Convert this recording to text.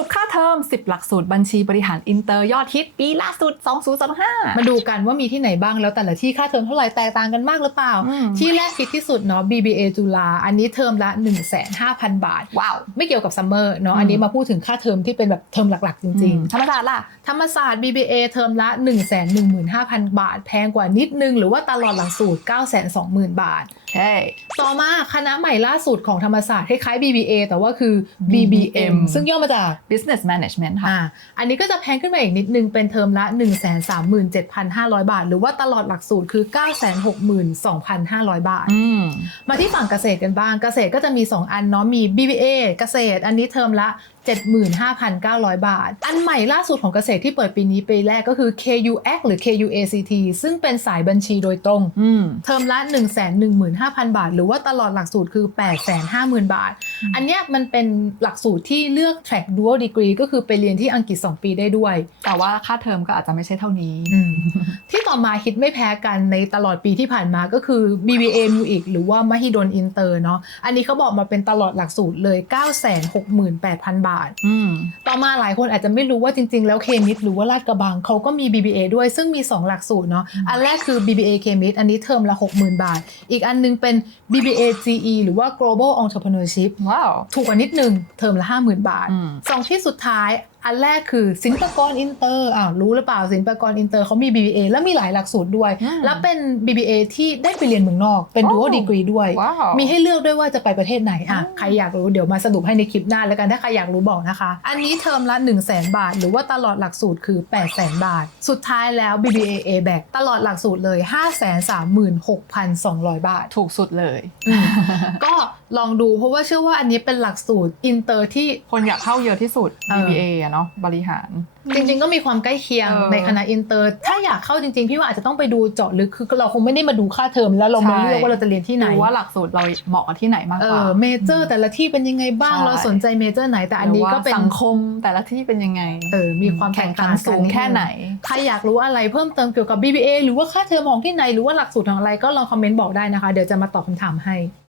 รุปค่า เทอม 10 หลักสูตรบัญชีบริหารอินเตอร์ยอดฮิตปีล่าสุด 2025 มาดูกันว่ามีที่ไหนบ้างแล้วแต่ละที่ค่าเทอมเท่าไหร่แตกต่างกันมากหรือเปล่าอืมที่แรกคิดที่สุดเนาะ BBA จุฬาอันนี้เทอมละ 15,000 บาท ว้าว ไม่เกี่ยวกับซัมเมอร์เนาะอืมอันนี้มาพูดถึงค่าเทอมที่เป็นแบบเทอมหลักๆ จริงธรรมศาสตร์ล่ะๆธรรมศาสตร์ BBA เทอมละ 115,000 บาท แพงกว่านิดนึง หรือว่าตลอดหลักสูตร 920,000 บาทโอเคต่อมาคณะใหม่ล่าสุดของธรรมศาสตร์คล้ายๆ BBA แต่ว่าคือ BBM BBM ซึ่งย่อมาจาก business management ค่ะอ่าอันนี้ก็จะแพงขึ้นมาอีกนิดนึง เป็นเทอมละ 137,500 บาท หรือว่าตลอดหลักสูตรคือ 962,500 บาทอืมมาที่ฝั่งเกษตรกันบ้าง เกษตรก็จะมี 2 อันเนาะ มี BBA เกษตร อันนี้เทอมละ75,900 บาท อันใหม่ล่าสุดของเกษตรที่เปิดปีนี้ปีแรกก็คือ KUX หรือ KUACT ซึ่งเป็นสายบัญชีโดยตรงอืมเทอมละ 115,000 บาท หรือว่าตลอดหลักสูตรคือ 850,000 บาทอืมอันเนี้ยมันเป็นหลักสูตรที่เลือก track dual degree ก็คือไปเรียนที่อังกฤษ 2 ปีได้ด้วย แต่ว่าค่าเทอมก็อาจจะไม่ใช่เท่านี้ ที่ต่อมาฮิตไม่แพ้กันในตลอดปีที่ผ่านมาก็คือ BBA m u i c หรือว่า Mahidol Inter เนาะ อันนี้เขาบอกมาเป็นตลอดหลักสูตรเลย 968,000 บาทอืมต่อมาหลายคนอาจจะไม่รู้ว่าจริง ๆ แล้วเคมิดหรือว่าลาดกระบังเขาก็มี BBA ด้วยซึ่งมี 2 หลักสูตรเนาะอืมอันแรกคือ BBA เคมิดอันนี้เทอมละ 60,000 บาท อีกอันนึงเป็น BBA GE หรือว่า Global Entrepreneurship ว้าวถูกกว่านิดนึงเทอมละ 50,000 บาทอืมสองที่สุดท้าย อันแรกคือสินปกรอินเตอร์อ่าวรู้หรือเปล่าสินปกรอินเตอร์เขามี BBA แล้วมีหลายหลักสูตรด้วยอืมแล้วเป็น BBA ที่ได้ไปเรียนเมืองนอก เป็นโอ้ dual degree ด้วยว้าวมีให้เลือกด้วยว่าจะไปประเทศไหนอะอืมใครอยากรู้เดี๋ยวมาสรุปให้ในคลิปหน้าแล้วกันถ้าใครอยากรู้บอกนะคะ อันนี้เทอมละ 1 0 0 0 0แบาท หรือว่าตลอดหลักสูตรคือ 8 0 0 0 0 0บาท สุดท้ายแล้ว BBA A back ตลอดหลักสูตรเลย 536,200 บาท ถูกสุดเลยอืมก็ ลองดูเพราะว่าเชื่อว่าอันนี้เป็นหลักสูตรอินเตอร์ที่คนอยากเข้าเยอะที่สุดเออ BBA อะเนาะบริหาร จริงๆก็มีความใกล้เคียงเออในคณะอินเตอร์ ถ้าอยากเข้าจริงๆ พี่ว่าอาจจะต้องไปดูเจาะลึกคือเราคงไม่ได้มาดูค่าเทอมแล้วเรามาใช่เลือกว่าเราจะเรียนที่ไหนดูว่าหลักสูตรเราเหมาะกับที่ไหนมากเอกว่าอเมเจอร์แต่ละที่เป็นยังไงบ้างใช่เราสนใจเมเจอร์ไหนแต่อันนี้ก็เป็นหรือว่าสังคมแต่ละที่เป็นยังไงเออมีความแข่งขันตกต่สูงดแค่ไหนใครอยากรู้อะไรเพิ่มเติมเกี่ยวกับ BBA หรือว่าค่าเทอมของที่ไหนหรือว่าหลักสูตรของอะไรก็ลองคอมเมนต์บอกได้นะคะ เดี๋ยวจะมาตอบคำถามให้